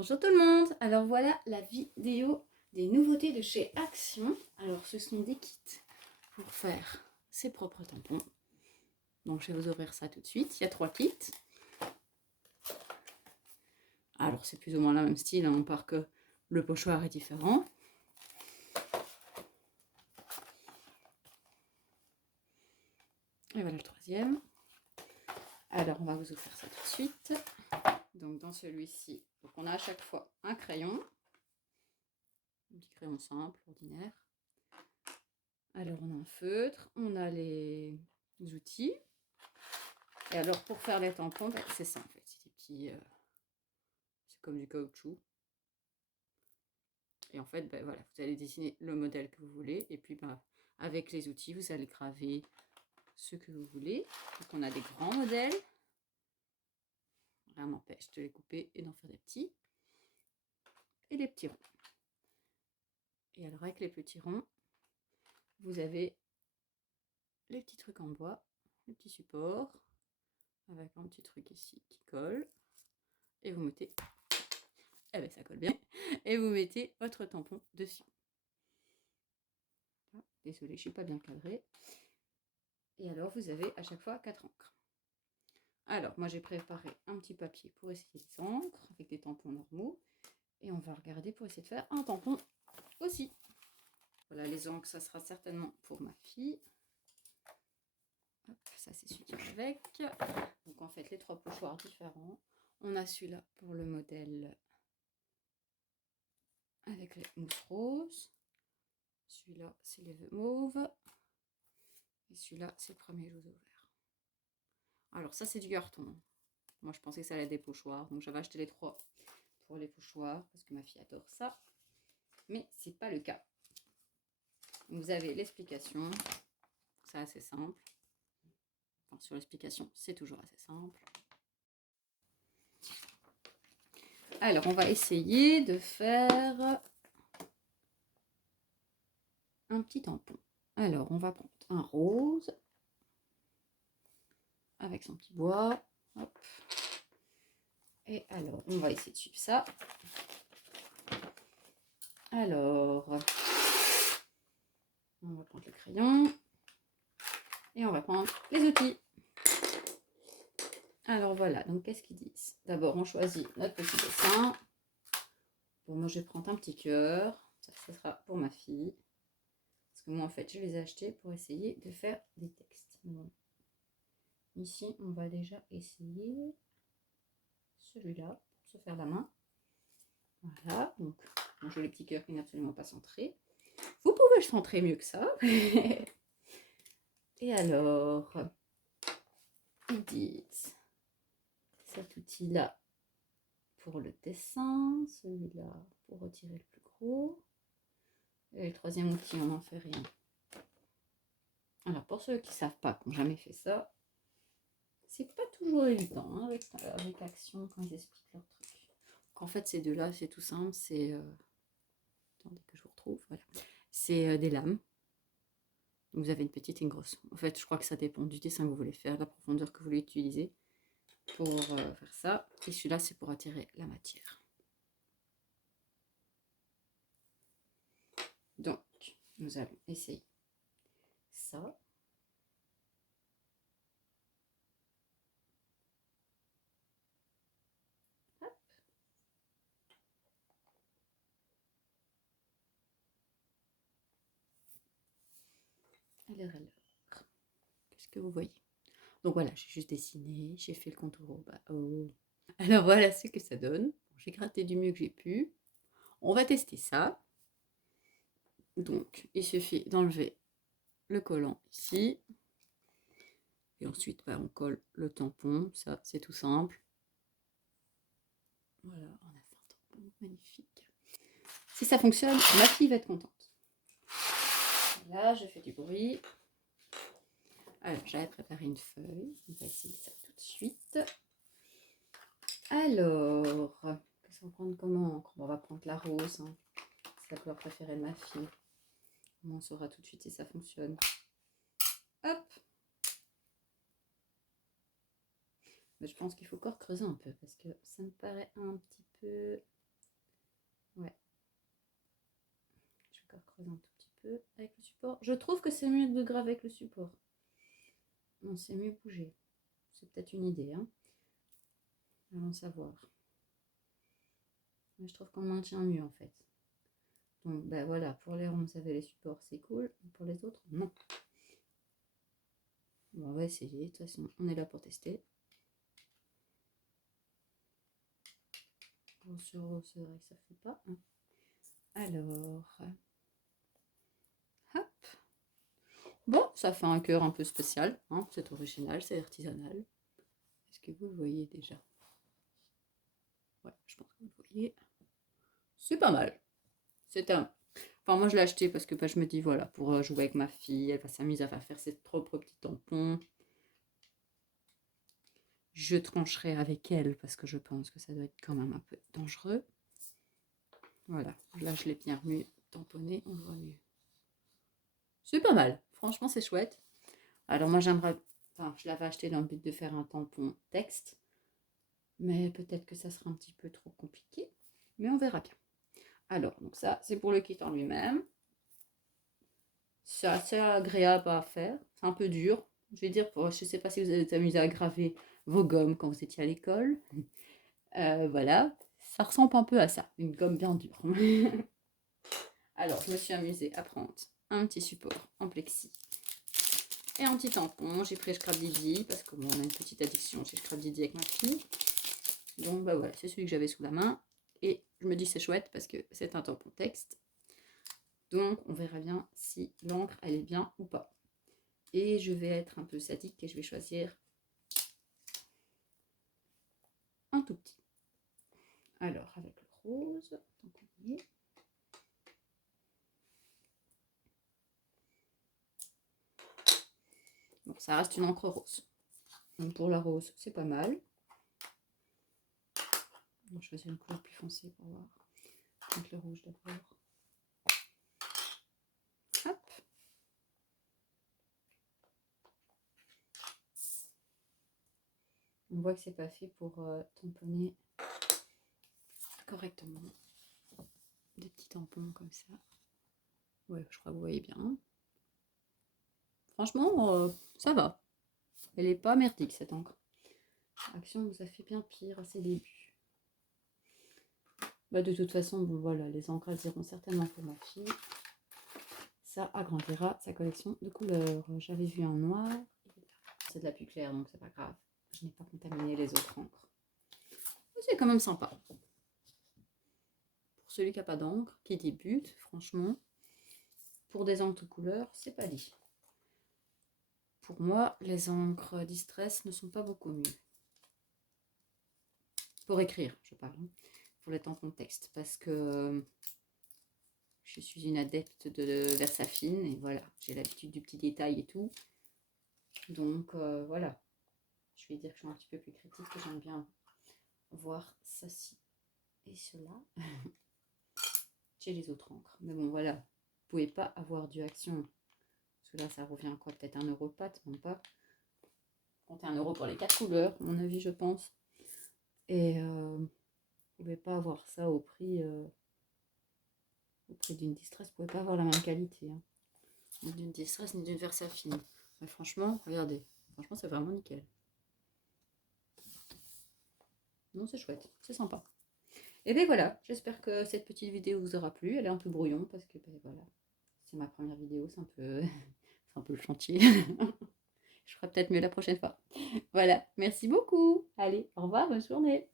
Bonjour tout le monde, alors voilà la vidéo des nouveautés de chez Action. Alors ce sont des kits pour faire ses propres tampons. Donc je vais vous ouvrir ça tout de suite, il y a 3 kits. Alors c'est plus ou moins le même style, hein, part que le pochoir est différent. Et voilà le troisième. Alors on va vous ouvrir ça tout de suite. Donc dans celui-ci, on a à chaque fois un crayon. Un petit crayon simple, ordinaire. Alors on a un feutre, on a les outils. Et alors pour faire les tampons, c'est ça en fait, c'est des petits, c'est comme du caoutchouc. Et en fait, voilà, vous allez dessiner le modèle que vous voulez, et puis avec les outils, vous allez graver ce que vous voulez. Donc on a des grands modèles, rien n'empêche de les couper et d'en faire des petits, et les petits ronds. Et alors avec les petits ronds, vous avez les petits trucs en bois, les petits supports, avec un petit truc ici qui colle, et vous mettez, eh ben ça colle bien, et vous mettez votre tampon dessus. Ah, désolée, je suis pas bien cadrée. Et alors vous avez à chaque fois 4 encres. Alors moi j'ai préparé un petit papier pour essayer les encres avec des tampons normaux, et on va regarder pour essayer de faire un tampon aussi. Voilà, les encres, ça sera certainement pour ma fille. Hop, ça c'est celui qui va avec. Donc en fait les 3 pochoirs différents. On a celui-là pour le modèle avec les mousses roses. Celui-là c'est les mauves. Et celui-là c'est le premier rose vert. Alors ça c'est du carton. Moi je pensais que ça allait être des pochoirs, donc j'avais acheté les 3 pour les pochoirs parce que ma fille adore ça. Mais c'est pas le cas. Vous avez l'explication, c'est assez simple. Enfin, sur l'explication, c'est toujours assez simple. Alors, on va essayer de faire un petit tampon. Alors, on va prendre un rose avec son petit bois. Hop. Et alors, on va essayer de suivre ça. Alors, on va prendre le crayon et on va prendre les outils. Alors voilà, donc qu'est-ce qu'ils disent? D'abord, on choisit notre petit dessin. Bon, moi, je vais prendre un petit cœur. Ça sera pour ma fille. Parce que moi, en fait, je les ai achetés pour essayer de faire des textes. Bon. Ici, on va déjà essayer celui-là pour se faire la main. Voilà, donc un joli petit cœur qui n'est absolument pas centré. Vous pouvez le centrer mieux que ça. Et alors, ils disent cet outil-là pour le dessin, celui-là pour retirer le plus gros. Et le troisième outil, on n'en fait rien. Alors, pour ceux qui ne savent pas, qui n'ont jamais fait ça, c'est pas toujours évident hein, avec Action quand ils expliquent leur truc. Donc, en fait, ces deux-là, c'est tout simple. C'est. Attendez que je vous retrouve. Voilà. C'est des lames. Vous avez une petite et une grosse. En fait, je crois que ça dépend du dessin que vous voulez faire, de la profondeur que vous voulez utiliser pour faire ça. Et celui-là, c'est pour attirer la matière. Donc, nous allons essayer ça. Hop. Alors, qu'est-ce que vous voyez? Donc voilà, j'ai juste dessiné, j'ai fait le contour au bas. Oh. Alors voilà ce que ça donne. J'ai gratté du mieux que j'ai pu. On va tester ça. Donc, il suffit d'enlever le collant ici. Et ensuite, on colle le tampon. Ça, c'est tout simple. Voilà, on a fait un tampon magnifique. Si ça fonctionne, ma fille va être contente. Là, je fais du bruit. Alors, j'avais préparé une feuille. On va essayer ça tout de suite. Alors, qu'est-ce qu'on va prendre comme encre? On va prendre la rose. Hein. C'est la couleur préférée de ma fille. On saura tout de suite si ça fonctionne. Hop! Mais je pense qu'il faut encore creuser un peu parce que ça me paraît un petit peu Ouais. Je vais encore creuser un tout petit peu avec le support. Je trouve que c'est mieux de graver avec le support. Non, c'est mieux bouger. C'est peut-être une idée, hein. Allons savoir. Mais je trouve qu'on maintient mieux en fait. Donc ben voilà, pour les ronds, vous savez, les supports, c'est cool. Pour les autres, non. Bon, on va essayer. De toute façon, on est là pour tester. Bon, c'est vrai que ça fait pas. Hein. Alors, hop. Bon, ça fait un cœur un peu spécial. Hein. C'est original, c'est artisanal. Est-ce que vous le voyez déjà? Ouais, je pense que vous le voyez. C'est pas mal. C'est un... Enfin, moi, je l'ai acheté parce que bah, je me dis, voilà, pour jouer avec ma fille, elle va s'amuser à faire ses propres petits tampons. Je trancherai avec elle parce que je pense que ça doit être quand même un peu dangereux. Voilà, là, je l'ai bien remis tamponné, on voit mieux. C'est pas mal, franchement, c'est chouette. Alors, moi, j'aimerais... Enfin, je l'avais acheté dans le but de faire un tampon texte. Mais peut-être que ça sera un petit peu trop compliqué. Mais on verra bien. Alors, donc ça, c'est pour le kit en lui-même. C'est assez agréable à faire. C'est un peu dur. Je vais dire, je ne sais pas si vous êtes amusé à graver vos gommes quand vous étiez à l'école. Voilà, ça ressemble un peu à ça, une gomme bien dure. Alors, je me suis amusée à prendre un petit support en plexi et un petit tampon. J'ai pris Scrap Didi parce que bon, on a une petite addiction chez Scrap Didi avec ma fille. Donc, bah voilà, c'est celui que j'avais sous la main. Et je me dis c'est chouette parce que c'est un tampon texte. Donc, on verra bien si l'encre, elle est bien ou pas. Et je vais être un peu sadique et je vais choisir un tout petit. Alors, avec le rose, bon, ça reste une encre rose. Donc pour la rose, c'est pas mal. On va choisir une couleur plus foncée pour voir. Avec le rouge d'abord. Hop. On voit que c'est pas fait pour tamponner correctement. Des petits tampons comme ça. Ouais, je crois que vous voyez bien. Franchement, ça va. Elle est pas merdique cette encre. Action nous a fait bien pire à ses débuts. Bah, de toute façon, bon voilà, les encres elles iront certainement pour ma fille. Ça agrandira sa collection de couleurs. J'avais vu un noir. C'est de la plus claire, donc c'est pas grave. Je n'ai pas contaminé les autres encres. C'est quand même sympa. Pour celui qui n'a pas d'encre, qui débute, franchement, pour des encres de couleur, c'est pas dit. Pour moi, les encres Distress ne sont pas beaucoup mieux. Pour écrire, je parle. Pour les tampons texte. Parce que je suis une adepte de Versafine. Et voilà, j'ai l'habitude du petit détail et tout. Donc voilà. Je vais dire que je suis un petit peu plus critique. Que j'aime bien voir ceci et cela. Chez les autres encres. Mais bon, voilà. Vous pouvez pas avoir du Action. Parce que là, ça revient à quoi? Peut-être 1 euro pâte, même pas. Comptez 1 euro pour les 4 couleurs, à mon avis, je pense. Et vous pouvez pas avoir ça au prix d'une Distress. Vous pouvez pas avoir la même qualité. Hein. Ni d'une Distress, ni d'une Versafine. Mais franchement, regardez. Franchement, c'est vraiment nickel. Non, c'est chouette. C'est sympa. Et bien voilà, j'espère que cette petite vidéo vous aura plu. Elle est un peu brouillon parce que ben, voilà, c'est ma première vidéo, c'est un peu le chantier. Je ferai peut-être mieux la prochaine fois. Voilà, merci beaucoup. Allez, au revoir, bonne journée.